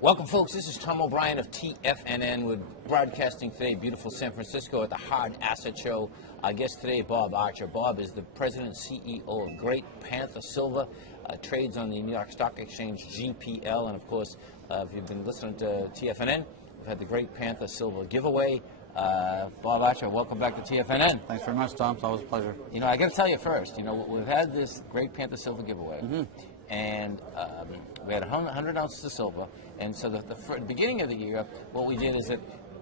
Welcome, folks. This is Tom O'Brien of TFNN. We're broadcasting today, beautiful San Francisco, at the Hard Asset Show. Our guest today, Bob Archer. Bob is the president and CEO of Great Panther Silver, trades on the New York Stock Exchange, GPL. And, of course, if you've been listening to TFNN, we've had the Great Panther Silver giveaway. Bob Archer, welcome back to TFNN. Thanks very much, Tom. It's always a pleasure. You know, I got to tell you first, you know, we've had this Great Panther Silver giveaway. And we had 100 ounces of silver. And so the beginning of the year, what we did is that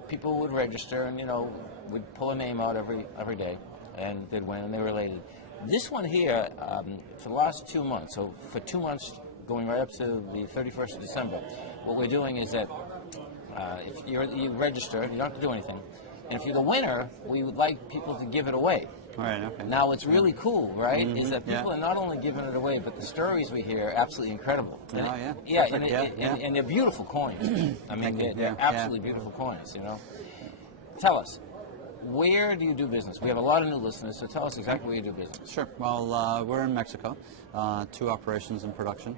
people would register and, you know, we'd pull a name out every day, and they'd win, and they were related. This one here, for the last 2 months, so for 2 months going right up to the 31st of December, what we're doing is that if you register, you don't have to do anything. And if you're the winner, we would like people to give it away. All right, okay. Now, what's really cool, right, is that people are not only giving it away, but the stories we hear are absolutely incredible. And and they're beautiful coins. I mean, they're absolutely beautiful coins, you know. Tell us, where do you do business? We have a lot of new listeners, so tell us exactly where you do business. Sure. Well, we're in Mexico, 2 operations in production,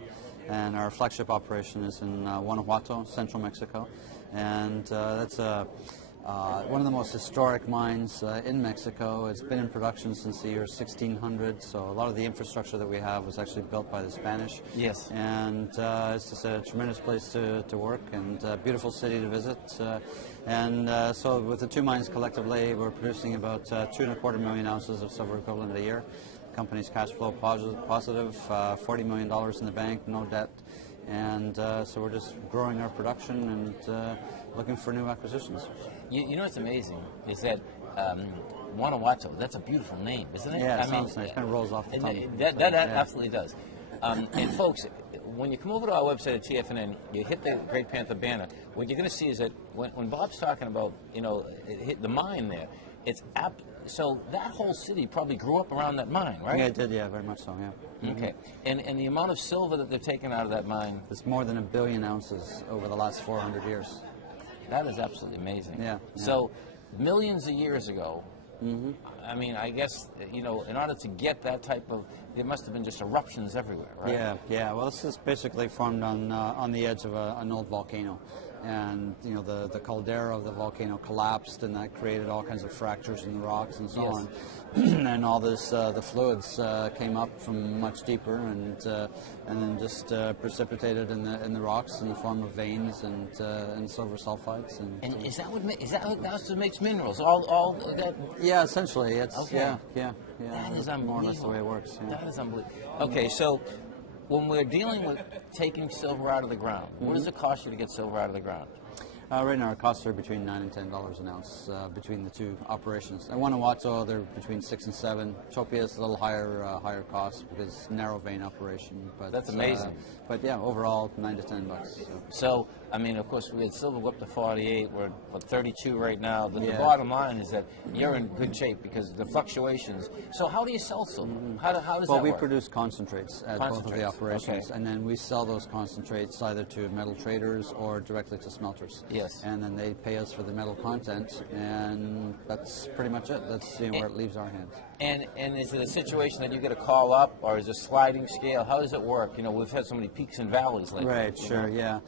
and our flagship operation is in Guanajuato, central Mexico, and that's one of the most historic mines in Mexico. It's been in production since the year 1600, so a lot of the infrastructure that we have was actually built by the Spanish. Yes. And it's just a tremendous place to work, and a beautiful city to visit. So with the 2 mines collectively, we're producing about 2.25 million ounces of silver equivalent a year. The company's cash flow positive, $40 million in the bank, no debt. And so we're just growing our production and looking for new acquisitions. You know what's amazing is that Guanajuato, that's a beautiful name, isn't it? Yeah, it sounds nice. It kind of rolls off the tongue. That absolutely does. And folks, when you come over to our website at TFNN, you hit the Great Panther banner, what you're going to see is that when Bob's talking about, you know, hit the mine there, it's so that whole city probably grew up around that mine, right? Yeah, it did, yeah, very much so, yeah. Okay. And the amount of silver that they're taking out of that mine? It's more than 1 billion ounces over the last 400 years. That is absolutely amazing. Yeah. So millions of years ago, I mean, I guess, you know, in order to get that type of, there must have been just eruptions everywhere, right? Yeah. Well, this is basically formed on the edge of an old volcano. And, you know, the caldera of the volcano collapsed, and that created all kinds of fractures in the rocks and so on. And all this, the fluids came up from much deeper, and then just precipitated in the rocks in the form of veins and silver sulfides. And is that what makes minerals? All that? Yeah, essentially, it's okay. Yeah. That is unbelievable. More or less the way it works. Yeah. That is unbelievable. Okay, so when we're dealing with taking silver out of the ground, what does it cost you to get silver out of the ground? Right now, our costs are between $9 and $10 an ounce between the 2 operations. At Guanajuato, they're between 6 and 7. Topia is a little higher cost because it's a narrow vein operation. But that's amazing. But yeah, overall, $9 to $10. So, I mean, of course, we had silver go up to 48. We're at 32 right now. The bottom line is that you're in good shape because of the fluctuations. So, how do you sell silver? How does that work? Well, we produce concentrates at both of the operations, and then we sell those concentrates either to metal traders or directly to smelters. Yes. And then they pay us for the metal content, and that's pretty much it. That's where it leaves our hands. And is it a situation that you get a call up, or is it a sliding scale? How does it work? You know, we've had so many peaks and valleys lately. Right, sure, yeah.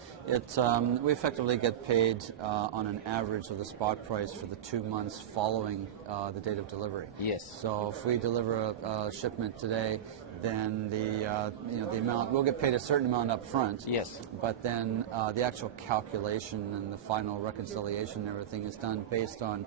We effectively get paid on an average of the spot price for the 2 months following the date of delivery. Yes. So if we deliver a shipment today, then the amount, we'll get paid a certain amount up front. Yes. But then the actual calculation and the final reconciliation and everything is done based on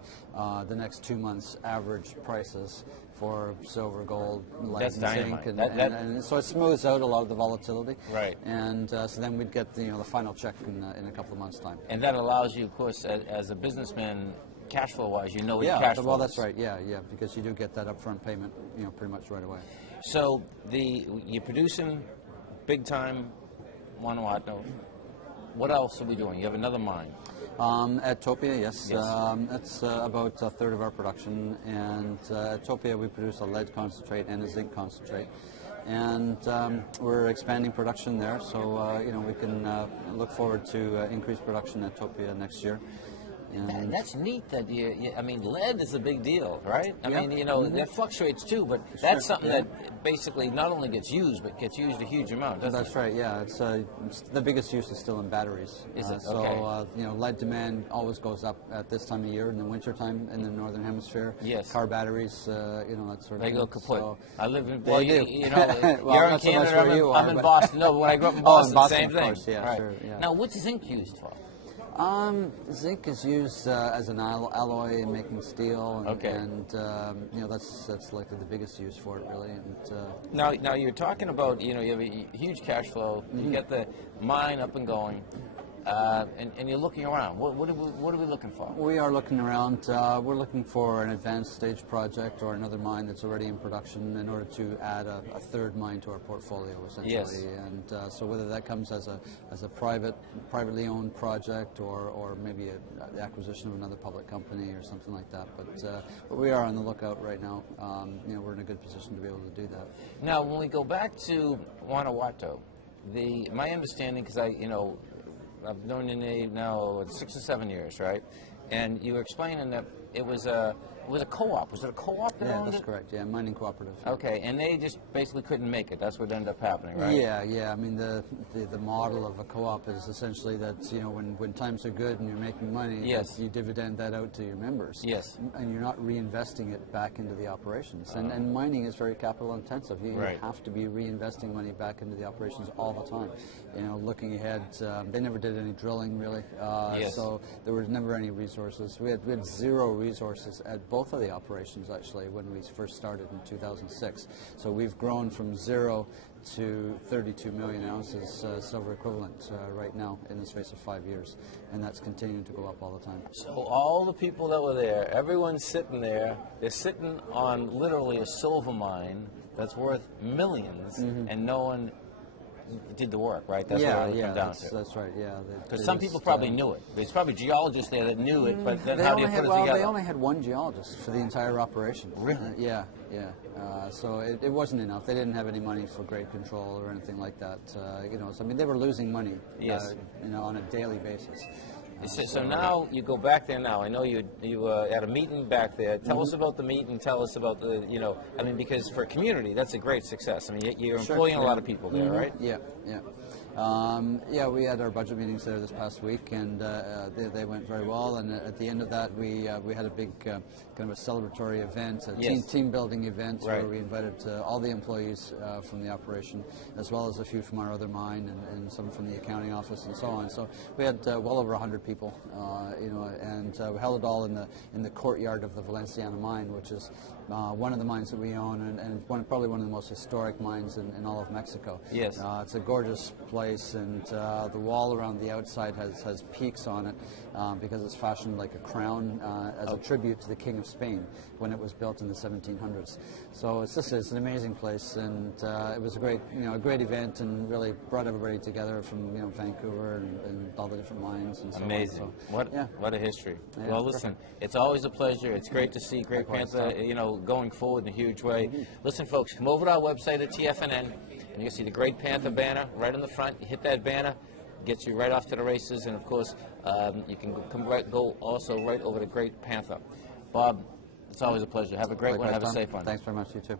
the next 2 months average prices for silver, gold, lead, zinc, and so it smooths out a lot of the volatility. Right. And so then we'd get the final check in a couple of months' time. And that allows you, of course, as a businessman, cash flow wise, you know your cash flow. Well, that's right. Yeah, because you do get that upfront payment, pretty much right away. So you're producing big time Guanajuato. What else are we doing? You have another mine. At Topia, yes. That's about a third of our production. And at Topia, we produce a lead concentrate and a zinc concentrate. And we're expanding production there, so we can look forward to increased production at Topia next year. And That's neat that I mean, lead is a big deal, right? I Yeah. mean, you know, that fluctuates too, but that's something that basically not only gets used, but gets used a huge amount, doesn't That's it? right. Yeah, it's the biggest use is still in batteries. Is it? So Okay. you know, lead demand always goes up at this time of year in the wintertime in the northern hemisphere. Yes. Car batteries, you know, that sort of They thing. go kaput. So, I live in, They well, do. you know, Well, you're in not so much Canada, where you I'm are, in but- Boston. No, but when I grew up in Oh, in Boston, Boston, same of thing. course, yeah, Right. sure, yeah. Now, what's zinc used for? Zinc is used as an alloy in making steel, and, Okay. and you know, that's likely the biggest use for it, really. And Now you're talking about, you know, you have a huge cash flow. You get the mine up and going, and you're looking around. What are we looking for? we are looking around. We're looking for an advanced stage project or another mine that's already in production in order to add a third mine to our portfolio, essentially. Yes. And so whether that comes as a privately owned project or maybe the acquisition of another public company or something like that. But we are on the lookout right now. You know, we're in a good position to be able to do that. Now, when we go back to Guanajuato, my understanding, because I've known you now 6 or 7 years, right? And you were explaining that it was a co-op. Was it a co-op that Yeah, owned that's it? correct. Yeah, mining cooperative. Okay, and they just basically couldn't make it. That's what ended up happening, right? Yeah. I mean, the model of a co-op is essentially that, you know, when times are good and you're making money, Yes. that you dividend that out to your members. Yes. And you're not reinvesting it back into the operations. And mining is very capital intensive. You Right. have to be reinvesting money back into the operations all the time. You know, looking ahead, they never did any drilling really. Yes. So there was never any resources. We had zero resources at both of the operations actually when we first started in 2006. So we've grown from 0 to 32 million ounces silver equivalent right now in the space of 5 years, and that's continuing to go up all the time. So all the people that were there, everyone's sitting there. They're sitting on literally a silver mine that's worth millions, and no one did the work, right? That's what it would come down to. that's right. Yeah, Because some people probably knew it. There's probably geologists there that knew it, but then how do you put it They together? only had one geologist for the entire operation. Really? Yeah. So it wasn't enough. They didn't have any money for grade control or anything like that. You know, so I mean, they were losing money. Yes. You know, on a daily basis. So now you go back there now. I know you had a meeting back there. Tell us about the meeting. Tell us about the, you know, I mean, because for a community, that's a great success. I mean, you're employing a lot of people there, right? Yeah. We had our budget meetings there this past week, and they went very well. And at the end of that, we had a big kind of a celebratory event, a Yes. team building event, Right. where we invited all the employees from the operation, as well as a few from our other mine and some from the accounting office and so on. So we had well over 100 people, you know, and we held it all in the courtyard of the Valenciana mine, which is one of the mines that we own, and probably one of the most historic mines in all of Mexico. Yes. It's a gorgeous place, and the wall around the outside has peaks on it because it's fashioned like a crown as a tribute to the King of Spain when it was built in the 1700s. So it's an amazing place, and it was a great event, and really brought everybody together from Vancouver and all the different mines and so Amazing. on. So, What a history. Yeah, Well, listen, it's always a pleasure. It's great to see Great Likewise. Panther, going forward in a huge way. Listen, folks, come over to our website at TFNN, and you'll see the Great Panther banner right on the front. You hit that banner, gets you right off to the races, and of course, you can go also right over to Great Panther. Bob, it's always a pleasure. Have a great one. Likewise, Have a Tom. safe one. Thanks very much. You too.